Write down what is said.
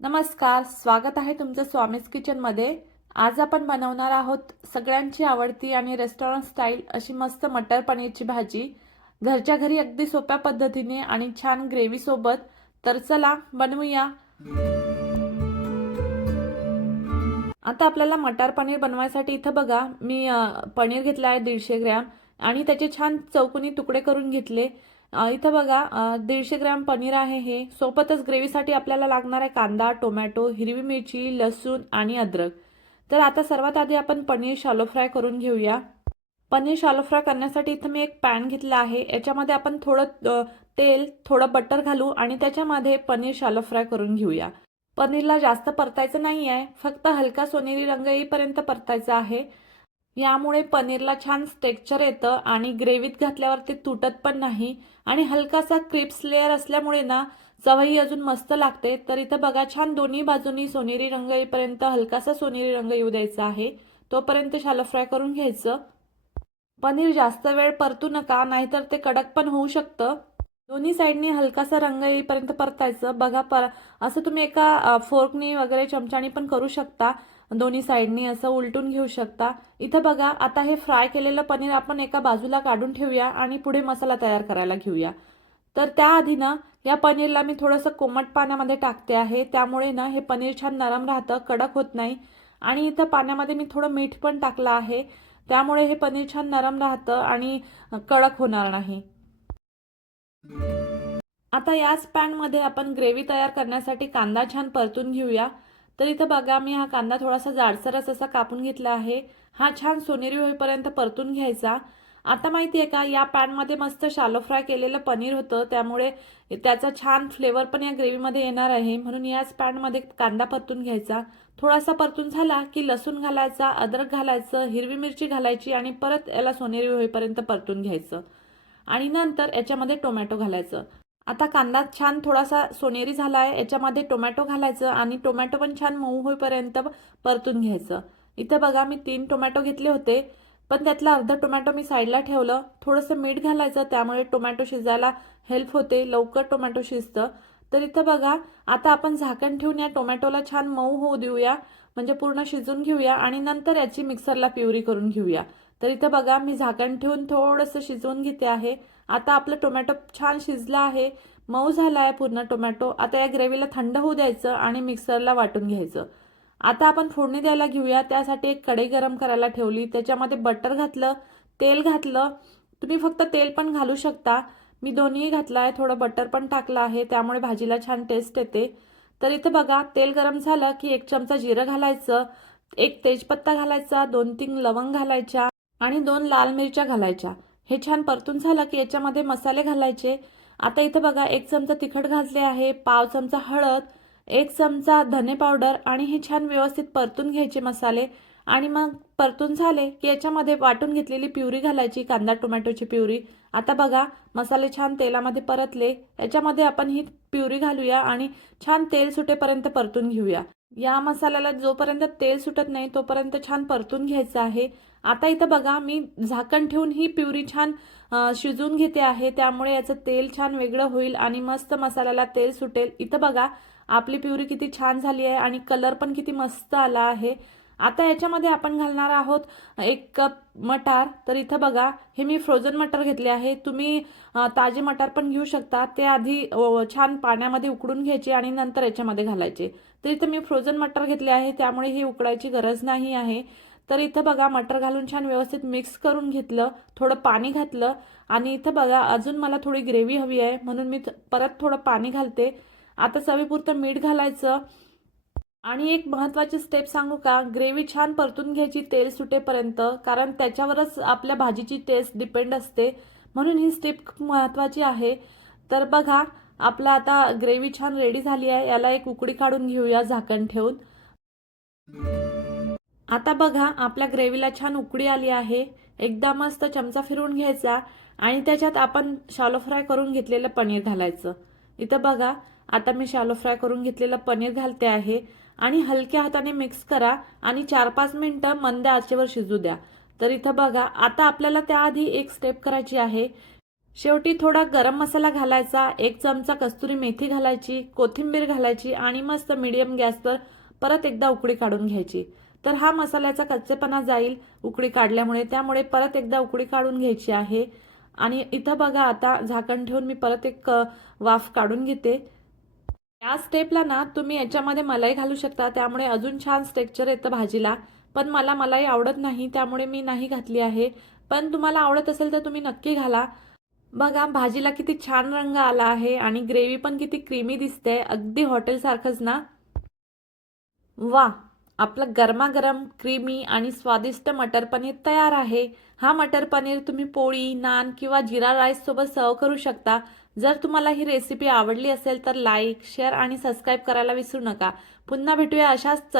नमस्कार, स्वागत आहे तुमचं स्वामीज किचनमध्ये। आज आपण बनवणार आहोत सगळ्यांची आवडती आणि रेस्टॉरंट स्टाईल अशी मस्त मटर पनीरची भाजी, घरच्या घरी अगदी सोप्या पद्धतीने आणि छान ग्रेव्ही सोबत। तर चला बनवूया। आता आपल्याला मटर पनीर बनवायसाठी इथं बघा मी पनीर घेतलं आहे 150 ग्रॅम आणि त्याचे छान चौकोनी तुकडे करून घेतले। इथं बघा 150 ग्रॅम पनीर आहे हे। सोबतच ग्रेव्हीसाठी आपल्याला लागणार आहे कांदा, टोमॅटो, हिरवी मिरची, लसूण आणि अद्रक। तर आता सर्वात आधी आपण पनीर शॅलो फ्राय करून घेऊया। पनीर शॅलो फ्राय करण्यासाठी इथं मी एक पॅन घेतला आहे। याच्यामध्ये आपण थोडं तेल, थोडं बटर घालू आणि त्याच्यामध्ये पनीर शॅलो फ्राय करून घेऊया। पनीरला जास्त परतायचं नाही आहे, फक्त हलका सोनेरी रंग येईपर्यंत परतायचा आहे। यामुळे पनीरला छान टेक्स्चर येतं आणि ग्रेव्हीत घातल्यावर ते तुटत पण नाही आणि हलकासा क्रिस्प लेयर असल्यामुळे ना चवही अजून मस्त लागते। तर इथं बघा छान दोन्ही बाजूनी सोनेरी रंग येईपर्यंत हलकासा सोनेरी रंग येऊ द्यायचा आहे, तोपर्यंत शॅलो फ्राय करून घ्यायचं। पनीर जास्त वेळ परतू नका, नाहीतर ते कडक पण होऊ शकतं। दोन्ही साइडनी हलकासा रंग येईपर्यंत परतायचं। बघा असं तुम्ही एका फोर्कनी वगैरे चमच्यानी पण करू शकता, दोन्ही साइडनी असं उलटून घेऊ शकता। इथं बघा आता हे फ्राय केलेलं पनीर आपण एका बाजूला काढून ठेवूया आणि पुढे मसाला तयार करायला घेऊया। तर त्याआधी ना या पनीरला मी थोडंसं कोमट पाण्यामध्ये टाकते आहे, त्यामुळे ना हे पनीर छान नरम राहतं, कडक होत नाही। आणि इथं पाण्यामध्ये मी थोडं मीठ पण टाकलं आहे, त्यामुळे हे पनीर छान नरम राहतं आणि कडक होणार नाही। आता याच पॅनमध्ये आपण ग्रेव्ही तयार करण्यासाठी कांदा छान परतून घेऊया। तर इथं बघा मी हा कांदा थोडासा जाडसरच असा कापून घेतला आहे। हा छान सोनेरी होईपर्यंत परतून घ्यायचा। आता माहिती आहे का, या पॅनमध्ये मस्त शॅलो फ्राय केलेलं पनीर होतं, त्यामुळे त्याचा छान फ्लेवर पण या ग्रेव्हीमध्ये येणार आहे, म्हणून याच पॅनमध्ये कांदा परतून घ्यायचा। थोडासा परतून झाला की लसूण घालायचा, अद्रक घालायचं, हिरवी मिरची घालायची आणि परत याला सोनेरी होईपर्यंत परतून घ्यायचं आणि नंतर याच्यामध्ये टोमॅटो घालायचं। आता कांदा छान थोडासा सोनेरी झाला आहे, याच्यामध्ये टोमॅटो घालायचं आणि टोमॅटो पण छान मऊ होईपर्यंत परतून घ्यायचं। इथं बघा मी 3 टोमॅटो घेतले होते, पण त्यातला अर्धा टोमॅटो मी साईडला ठेवलं। थोडंसं मीठ घालायचं, त्यामुळे टोमॅटो शिजायला हेल्प होते, लवकर टोमॅटो शिजतं। तर इथं बघा आता आपण झाकण ठेवून या टोमॅटोला छान मऊ होऊ देऊया, म्हणजे पूर्ण शिजून घेऊया आणि नंतर याची मिक्सरला प्युरी करून घेऊया। तर इथं बघा मी झाकण ठेवून थोडंसं शिजवून घेते आहे। आता आपलं टोमॅटो छान शिजला आहे, मऊ झाला आहे पूर्ण टोमॅटो। आता या ग्रेव्हीला थंड होऊ द्यायचं आणि मिक्सरला वाटून घ्यायचं। आता आपण फोडणी द्यायला घेऊया। त्यासाठी एक कढई गरम करायला ठेवली, त्याच्यामध्ये बटर घातलं, तेल घातलं। तुम्ही फक्त तेल पण घालू शकता, मी दोन्ही घातलं आहे, थोडं बटर पण टाकलं आहे, त्यामुळे भाजीला छान टेस्ट येते। तर इथं बघा तेल गरम झालं की 1 चमचा जिरं घालायचं, 1 तेजपत्ता घालायचा, 2-3 लवंग घालायच्या आणि 2 लाल मिरच्या घालायच्या। हे छान परतून झालं की याच्यामध्ये मसाले घालायचे। आता इथं बघा 1 चमचा तिखट घातले आहे, पाव चमचा हळद, 1 चमचा धने पावडर आणि हे छान व्यवस्थित परतून घ्यायचे मसाले। आणि मग परतून झाले की याच्यामध्ये वाटून घेतलेली प्युरी घालायची, कांदा टोमॅटोची प्युरी। आता बघा मसाले छान तेलामध्ये परतले, याच्यामध्ये आपण ही प्युरी घालूया आणि छान तेल सुटेपर्यंत परतून घेऊया। या मसाल्याला जोपर्यंत तेल सुटत नाही तोपर्यंत छान परतून घ्यायचं आहे। आता इथं बघा मी झाकण ठेवून ही प्युरी छान शिजवून घेते आहे, त्यामुळे याचं तेल छान वेगळं होईल आणि मस्त मसाल्याला तेल सुटेल। इथं बघा आपली प्युरी किती छान झाली आहे आणि कलर पण किती मस्त आला आहे। आता याच्यामध्ये आपण घालणार आहोत 1 कप मटार। तर इथं बघा हे मी फ्रोझन मटार घेतले आहे, तुम्ही ताजे मटार पण घेऊ शकता। ते आधी छान पाण्यामध्ये उकडून घ्यायचे आणि नंतर याच्यामध्ये घालायचे। तर इथं मी फ्रोझन मटार घेतले आहे, त्यामुळे हे उकडायची गरज नाही आहे। तर इथं बघा मटर घालून छान व्यवस्थित मिक्स करून घेतलं, थोडं पाणी घातलं आणि इथं बघा अजून मला थोडी ग्रेव्ही हवी आहे, म्हणून मी परत थोडं पाणी घालते। आता चवीपुरतं मीठ घालायचं आणि एक महत्त्वाची स्टेप सांगू का, ग्रेव्ही छान परतून घ्यायची तेल सुटेपर्यंत, कारण त्याच्यावरच आपल्या भाजीची टेस्ट डिपेंड असते, म्हणून ही स्टेप महत्त्वाची आहे। तर बघा आपला आता ग्रेव्ही छान रेडी झाली आहे, याला एक उकळी काढून घेऊया झाकण ठेवून। आता बघा आपल्या ग्रेव्हीला छान उकळी आली आहे, एकदा मस्त चमचा फिरवून घ्यायचा आणि त्याच्यात आपण शॅलो फ्राय करून घेतलेलं पनीर घालायचं। इथं बघा आता मी शॅलो फ्राय करून घेतलेलं पनीर घालते आहे आणि हलक्या हाताने मिक्स करा आणि 4-5 मिनिटं मंद आचेवर शिजू द्या। तर इथं बघा आता आपल्याला त्याआधी एक स्टेप करायची आहे। शेवटी थोडा गरम मसाला घालायचा, 1 चमचा कस्तुरी मेथी घालायची, कोथिंबीर घालायची आणि मस्त मीडियम गॅसवर परत एकदा उकळी काढून घ्यायची. तर हा मसाल्याचा कच्चेपणा जाईल उकळी काढल्यामुळे, त्यामुळे परत एकदा उकळी काढून घ्यायची आहे. आणि इथं बघा आता झाकण ठेवून मी परत एक वाफ काढून घेते. या स्टेपला ना तुम्ही याच्यामध्ये मलाई घालू शकता, त्यामुळे अजून छान टेक्स्चर येतं भाजीला. पण मला मलाई आवडत नाही, त्यामुळे मी नाही घातली आहे. पण तुम्हाला आवडत असेल तर तुम्ही नक्की घाला. बघा भाजीला किती छान रंग आला आहे आणि ग्रेव्ही पण किती क्रीमी दिसते, अगदी हॉटेलसारखंच ना. वा, आपलं गरमागरम क्रीमी आणि स्वादिष्ट मटर पनीर तयार आहे. हा मटर पनीर तुम्ही पोळी, नान किंवा जिरा राईस सोबत सर्व करू शकता. जर तुम्हाला ही रेसिपी आवडली असेल तर लाईक, शेअर आणि सबस्क्राईब करायला विसरू नका. पुन्हा भेटूया अशाच